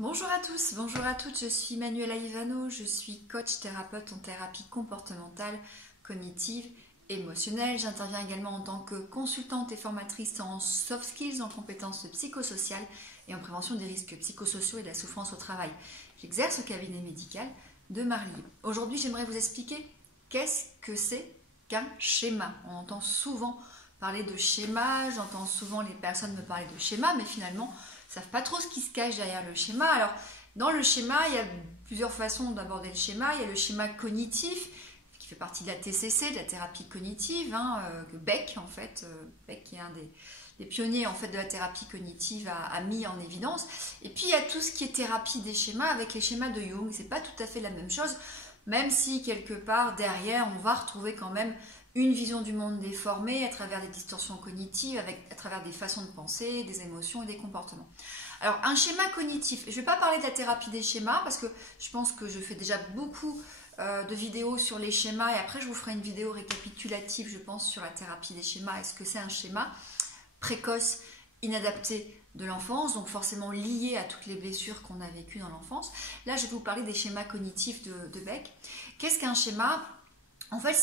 Bonjour à tous, bonjour à toutes, je suis Manuela Ivano, je suis coach thérapeute en thérapie comportementale, cognitive, émotionnelle. J'interviens également en tant que consultante et formatrice en soft skills, en compétences psychosociales et en prévention des risques psychosociaux et de la souffrance au travail. J'exerce au cabinet médical de Marly. Aujourd'hui, j'aimerais vous expliquer qu'est-ce que c'est qu'un schéma. On entend souvent parler de schéma, j'entends souvent les personnes me parler de schéma, mais finalement, ne savent pas trop ce qui se cache derrière le schéma. Alors, dans le schéma, il y a plusieurs façons d'aborder le schéma. Il y a le schéma cognitif, qui fait partie de la TCC, de la thérapie cognitive, que Beck, en fait, Beck qui est un des pionniers en fait, de la thérapie cognitive, a mis en évidence. Et puis, il y a tout ce qui est thérapie des schémas avec les schémas de Jung. Ce n'est pas tout à fait la même chose, même si, quelque part, derrière, on va retrouver quand même une vision du monde déformée à travers des distorsions cognitives, à travers des façons de penser, des émotions et des comportements. Alors, un schéma cognitif, je ne vais pas parler de la thérapie des schémas parce que je pense que je fais déjà beaucoup de vidéos sur les schémas et après je vous ferai une vidéo récapitulative, je pense, sur la thérapie des schémas. Est-ce que c'est un schéma précoce, inadapté de l'enfance, donc forcément lié à toutes les blessures qu'on a vécues dans l'enfance. Là, je vais vous parler des schémas cognitifs de Beck. Qu'est-ce qu'un schéma? En fait,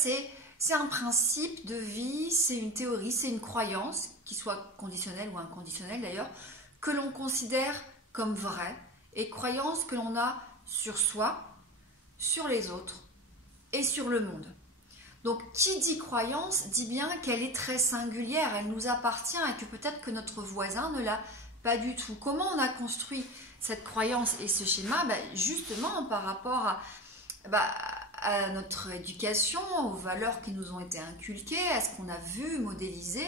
c'est un principe de vie, c'est une théorie, c'est une croyance, qui soit conditionnelle ou inconditionnelle d'ailleurs, que l'on considère comme vraie et croyance que l'on a sur soi, sur les autres et sur le monde. Donc, qui dit croyance dit bien qu'elle est très singulière, elle nous appartient et que peut-être que notre voisin ne l'a pas du tout. Comment on a construit cette croyance et ce schéma? Justement par rapport à notre éducation, aux valeurs qui nous ont été inculquées, à ce qu'on a vu, modélisé,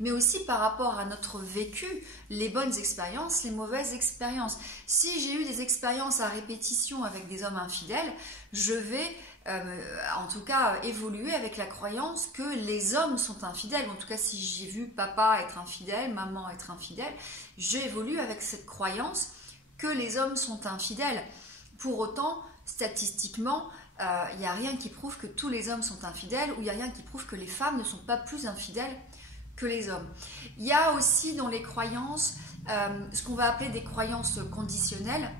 mais aussi par rapport à notre vécu, les bonnes expériences, les mauvaises expériences. Si j'ai eu des expériences à répétition avec des hommes infidèles, je vais en tout cas évoluer avec la croyance que les hommes sont infidèles. En tout cas, si j'ai vu papa être infidèle, maman être infidèle, j'évolue avec cette croyance que les hommes sont infidèles. Pour autant, statistiquement, il n'y a rien qui prouve que tous les hommes sont infidèles ou il n'y a rien qui prouve que les femmes ne sont pas plus infidèles que les hommes. Il y a aussi dans les croyances ce qu'on va appeler des croyances conditionnelles,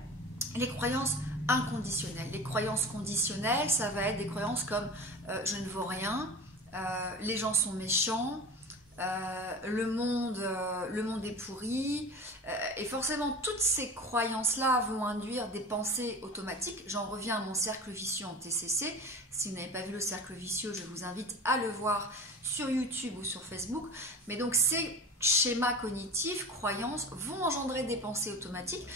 les croyances inconditionnelles. Les croyances conditionnelles, ça va être des croyances comme je ne vaux rien, les gens sont méchants, le monde est pourri, et forcément toutes ces croyances-là vont induire des pensées automatiques. J'en reviens à mon cercle vicieux en TCC. Si vous n'avez pas vu le cercle vicieux, je vous invite à le voir sur YouTube ou sur Facebook. Mais donc ces schémas cognitifs, croyances, vont engendrer des pensées automatiques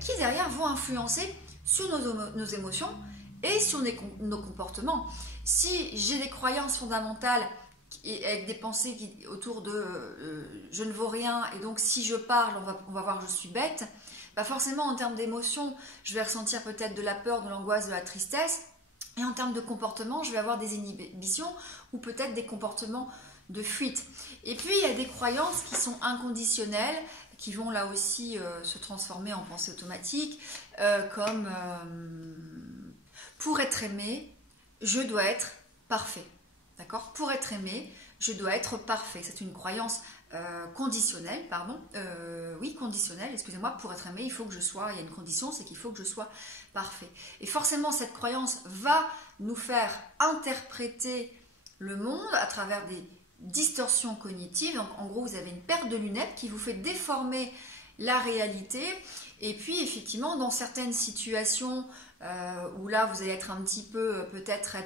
qui derrière vont influencer sur nos émotions et sur nos comportements. Si j'ai des croyances fondamentales avec des pensées autour de je ne vaux rien et donc si je parle on va voir que je suis bête, forcément en termes d'émotions je vais ressentir peut-être de la peur, de l'angoisse, de la tristesse, et en termes de comportement je vais avoir des inhibitions ou peut-être des comportements de fuite. Et puis il y a des croyances qui sont inconditionnelles, qui vont là aussi se transformer en pensée automatique, comme pour être aimé je dois être parfait. D'accord? Pour être aimé, je dois être parfait. C'est une croyance conditionnelle, conditionnelle, excusez-moi. Pour être aimé, il faut que je sois, il y a une condition, c'est qu'il faut que je sois parfait. Et forcément, cette croyance va nous faire interpréter le monde à travers des distorsions cognitives. Donc, en gros, vous avez une paire de lunettes qui vous fait déformer la réalité. Et puis, effectivement, dans certaines situations où là, vous allez être un petit peu, peut-être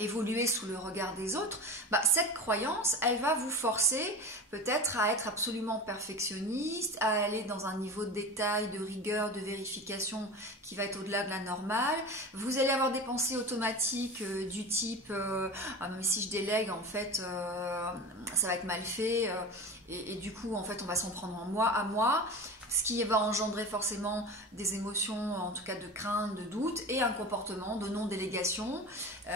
évoluer sous le regard des autres, cette croyance, elle va vous forcer peut-être à être absolument perfectionniste, à aller dans un niveau de détail, de rigueur, de vérification qui va être au-delà de la normale. Vous allez avoir des pensées automatiques du type même si je délègue, en fait, ça va être mal fait, et du coup, en fait, on va s'en prendre à moi. Ce qui va engendrer forcément des émotions, en tout cas de crainte, de doute, et un comportement de non-délégation.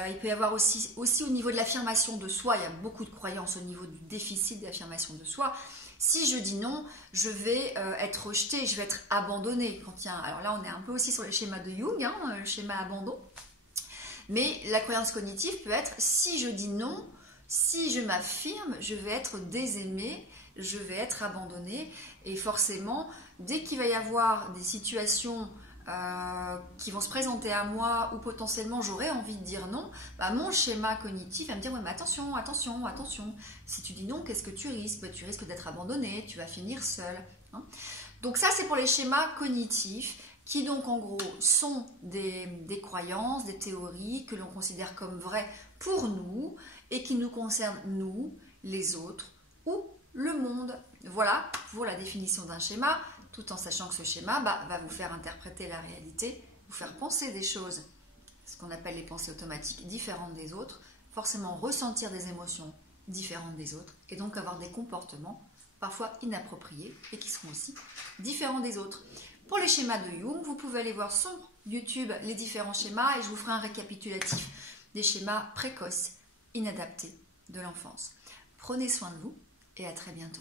Il peut y avoir aussi au niveau de l'affirmation de soi, il y a beaucoup de croyances au niveau du déficit d'affirmation de soi. Si je dis non, je vais être rejetée, je vais être abandonnée. Alors là, on est un peu aussi sur les schémas de Jung, le schéma abandon. Mais la croyance cognitive peut être, si je dis non, si je m'affirme, je vais être désaimée, je vais être abandonné. Et forcément, dès qu'il va y avoir des situations qui vont se présenter à moi où potentiellement j'aurais envie de dire non, bah, mon schéma cognitif va me dire oui, mais attention, attention, attention. Si tu dis non, qu'est-ce que tu risques? Bah, tu risques d'être abandonné, tu vas finir seul. Hein. Donc ça, c'est pour les schémas cognitifs qui donc en gros sont des croyances, des théories que l'on considère comme vraies pour nous et qui nous concernent nous, les autres ou le monde. Voilà pour la définition d'un schéma, tout en sachant que ce schéma va vous faire interpréter la réalité, vous faire penser des choses, ce qu'on appelle les pensées automatiques, différentes des autres, forcément ressentir des émotions différentes des autres, et donc avoir des comportements parfois inappropriés et qui seront aussi différents des autres. Pour les schémas de Jung, vous pouvez aller voir sur YouTube les différents schémas et je vous ferai un récapitulatif des schémas précoces, inadaptés de l'enfance. Prenez soin de vous et à très bientôt.